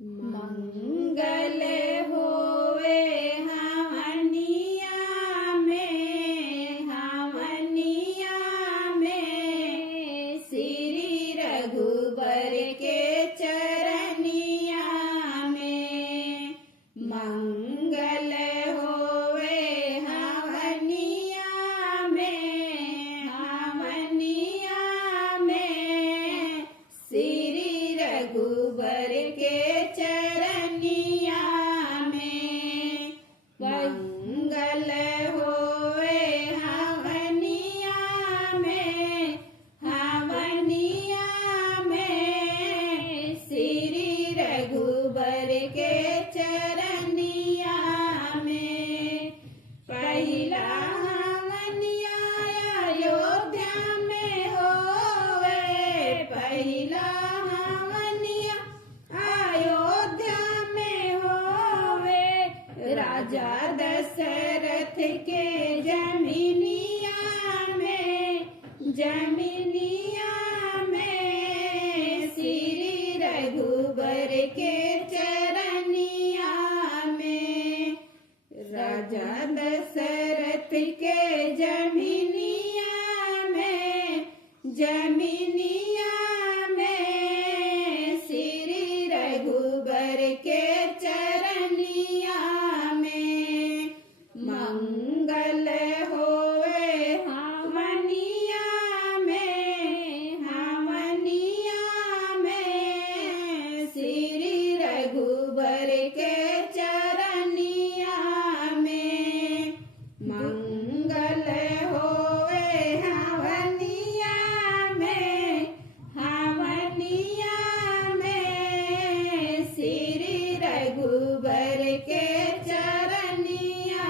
मंगल होवे हवनिया में श्री रघुबर के चरनिया में। मंगल होवे हवनिया में श्री रघुबर के चरनिया में। मंगल होवे हवनिया में श्री रघुबर के चरनिया में। पहला हवनिया अयोध्या में होवे, पहला हवनिया अयोध्या में होवे। राजा दशरथ के जमीनिया में श्री रघुबर के चरनिया में। राजा दशरथ के जमीनिया में श्री रघुबर के चरनिया में। मंगल होवे हवनिया में श्री रघुबर के चरनिया में। मंगल होवे हवनिया में श्री रघुबर के चरनिया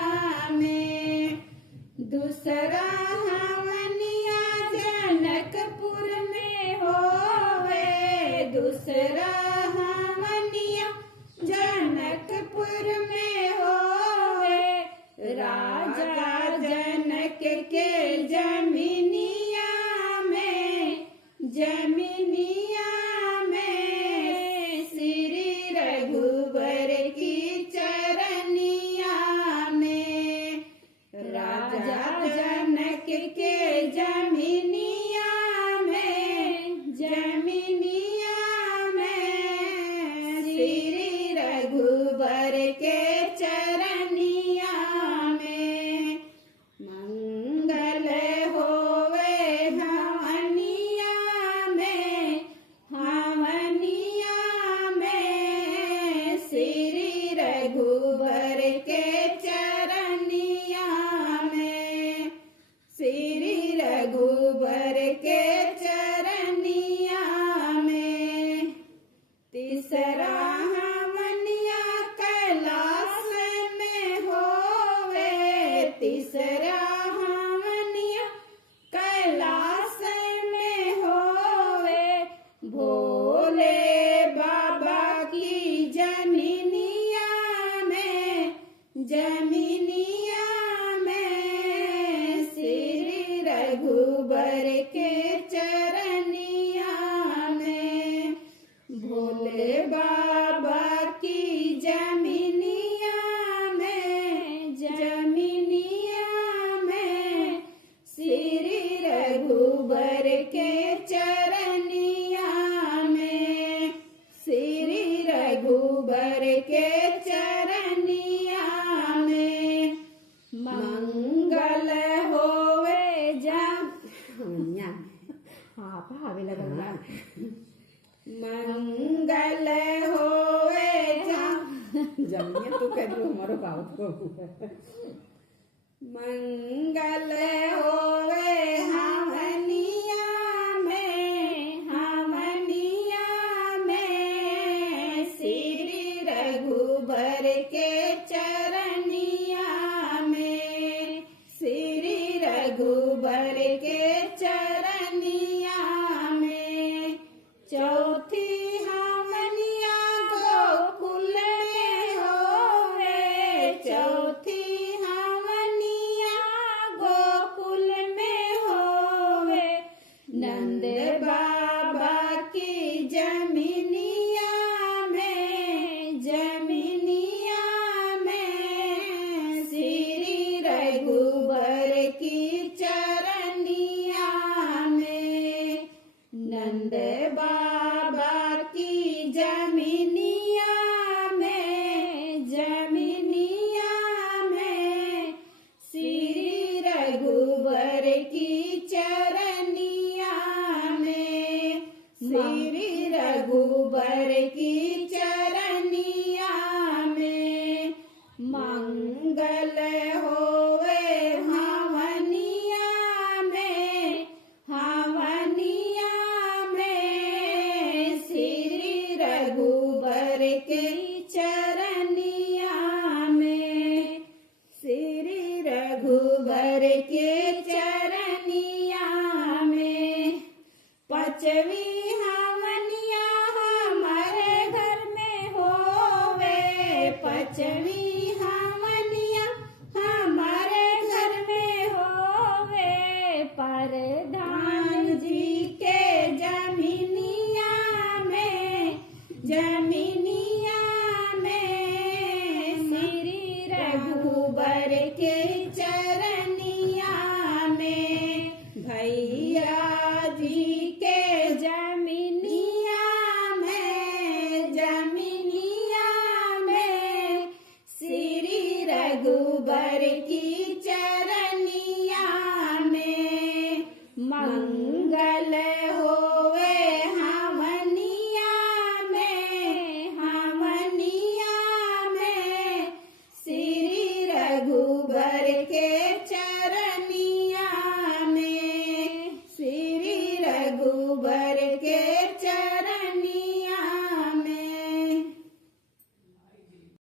में। दूसरा हवनिया जनकपुर में होवे, दूसरा हवनिया जनकपुर में होवे। राजा जनक के जमीनिया में श्री रघुबर की चरनिया में। राजा जनक के जमीनिया में श्री रघुबर के चरनिया में। मंगल होवे हवनिया में श्री रघुबर के चरनिया में। श्री रघुबर के चरनिया में। तीसरा हवनिया कैलाश में होवे, तीसरा हवनिया कैलाश में होवे। भोले बाबा की जमीनिया में श्री रघुबर के चरनिया में। भोले बाबा की जमीनिया में श्री रघुबर के चरनिया में। श्री रघुबर के चरनिया में। मंगल होवे मंगल होवे जमिया तो कह दो हमारो बात को। मंगल होवे हवनिया में श्री रघुबर के चरनिया में। श्री रघुबर के चरनिया में। चौथी हवनिया गोकुल में होवे, चौथी हवनिया गोकुल में होवे। रघुबर की चरनिया में मंगल होवे हवनिया में, हवनिया में श्री रघुबर के चरनिया में, श्री रघुबर के चरनिया में। पचवी हवनिया हमारे घर में होवे, पचवी हवनिया हमारे घर में होवे, प्रधान जी के जमीनिया में, जमीनिया में श्री रघुबर के चरनिया में। भैया जी के जमीनिया में, जमीनिया में श्री रघुबर की